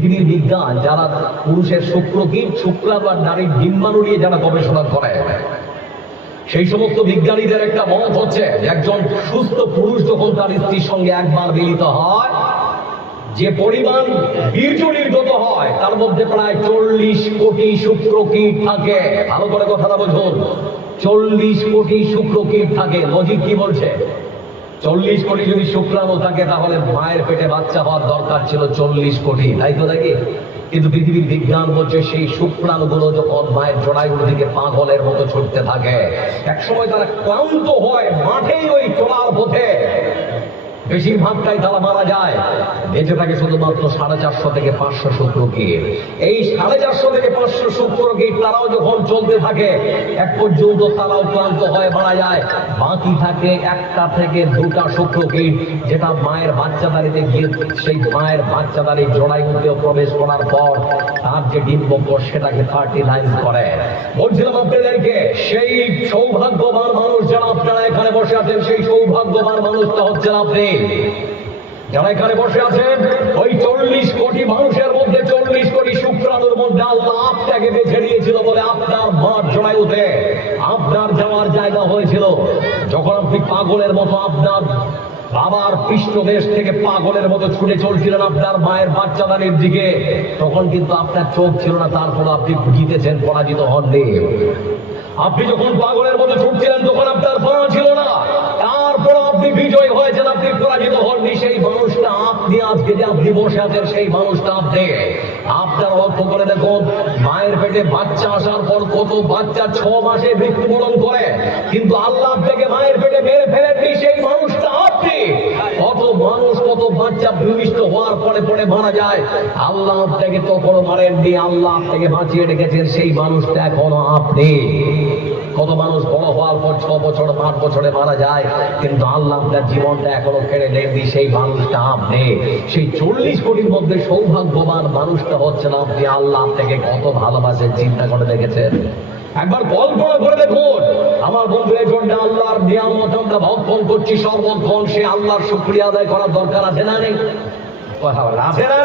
পৃথিবীর বিজ্ঞান, যারা পুরুষের শুক্রকীট শুক্রাণু আর নারীর ডিম্বাণু নিয়ে যারা গবেষণা করে, সেই সমস্ত বিজ্ঞানীদের একটা মত হচ্ছে, একজন সুস্থ পুরুষ যখন তার স্ত্রীর সঙ্গে একবার মিলিত হয়, যে পরিমাণ বীর্য নির্গত হয়, তার মধ্যে প্রায় চল্লিশ কোটি শুক্রকীট থাকে। ভালো করে কথাটা বুঝুন, চল্লিশ কোটি শুক্রকীট থাকে। লজিক কি বলছে? চল্লিশ কোটি যদি শুক্রাণু থাকে, তাহলে মায়ের পেটে বাচ্চা হওয়ার দরকার ছিল চল্লিশ কোটি, তাই তো নাকি? কিন্তু পৃথিবীর বিজ্ঞান বলছে সেই শুক্রাণুগুলো যখন মায়ের জোড়াইগুলো দিকে পাগলের মতো ছুটতে থাকে, একসময় তারা ক্লান্ত হয় মাঠেই ওই চলার পথে বেশিরভাগটাই তারা মারা যায়। বেঁচে থাকে শুধুমাত্র সাড়ে চারশো থেকে পাঁচশো শুক্র কীট এই সাড়ে চারশো থেকে পাঁচশো শুক্র কীট তারাও যখন চলতে থাকে, এক পর্যন্ত তারাও ক্লান্ত হয়ে মারা যায়। বাকি থাকে একটা থেকে দুটা শুক্র কীট যেটা মায়ের বাচ্চাদারিতে গিয়ে সেই মায়ের বাচ্চাদারি জড়াই মধ্যেও প্রবেশ করার পর তার যে ডিম্বকোষ সেটাকে ফার্টিলাইজ করে। বলছিলাম আপনাদেরকে, সেই সৌভাগ্যবান মানুষ বসে আছেন সেই সৌভাগ্যবান মানুষটা হচ্ছেন আপনি। যারা এখানে বসে আছেন, ওই চল্লিশ কোটি মানুষের মধ্যে চল্লিশ কোটি শুক্রাণুর মধ্যে আল্লাহ আপনাকে বেছে নিয়েছিল বলে আপনার মাঠ জড়ায়ুতে আপনার যাওয়ার জায়গা হয়েছিল। যখন আপনি পাগলের মতো আপনার বাবার পৃষ্ঠদেশ থেকে পাগলের মতো ছুটে চলছিলেন আপনার মায়ের বাচ্চা বাচ্চাদানির দিকে, তখন কিন্তু আপনার চোখ ছিল না তারপর আপনি জিতেছেন, পরাজিত হননি। আপনি যখন পাগলের মতো ছুটছিলেন, তখন আপনার পা আপনি আজকে যে আপনি বসে আছেন, সেই মানুষটা আপনি। আপনার লক্ষ্য করে দেখুন, মায়ের পেটে বাচ্চা আসার পর কত বাচ্চা ছ মাসে মৃত্যুবরণ করে, কিন্তু আল্লাহ থেকে মায়ের পেটে মেরে ফেলেননি, সেই মানুষটা আপনি। কত মানুষ, কত বাচ্চা ভূমিষ্ঠ হওয়ার পরে পরে মারা যায়। আল্লাহ আপনাকে তখনও মারেননি, আল্লাহ আপনাকে বাঁচিয়ে রেখেছেন, সেই মানুষটা এখনও আপনি। কত মানুষ ছ বছর, পাঁচ বছরে মারা যায়। কিন্তু আল্লাহ আপনার জীবনটা এখনও কেড়ে নেননি, সেই মানুষটা আপনি। সেই চল্লিশ কোটির মধ্যে সৌভাগ্যবান মানুষটা হচ্ছেন আপনি। আল্লাহ আপনাকে কত ভালোবাসেন চিন্তা করে দেখেছেন? একবার কল্পনা করে দেখুন। আমার বন্ধু এই জন্য আল্লাহর নিয়ামত আমরা ভক্ষণ করছি সর্বক্ষণ সে আল্লাহর শুক্রিয়া আদায় করার দরকার আছে না নেই? কথা আছে না?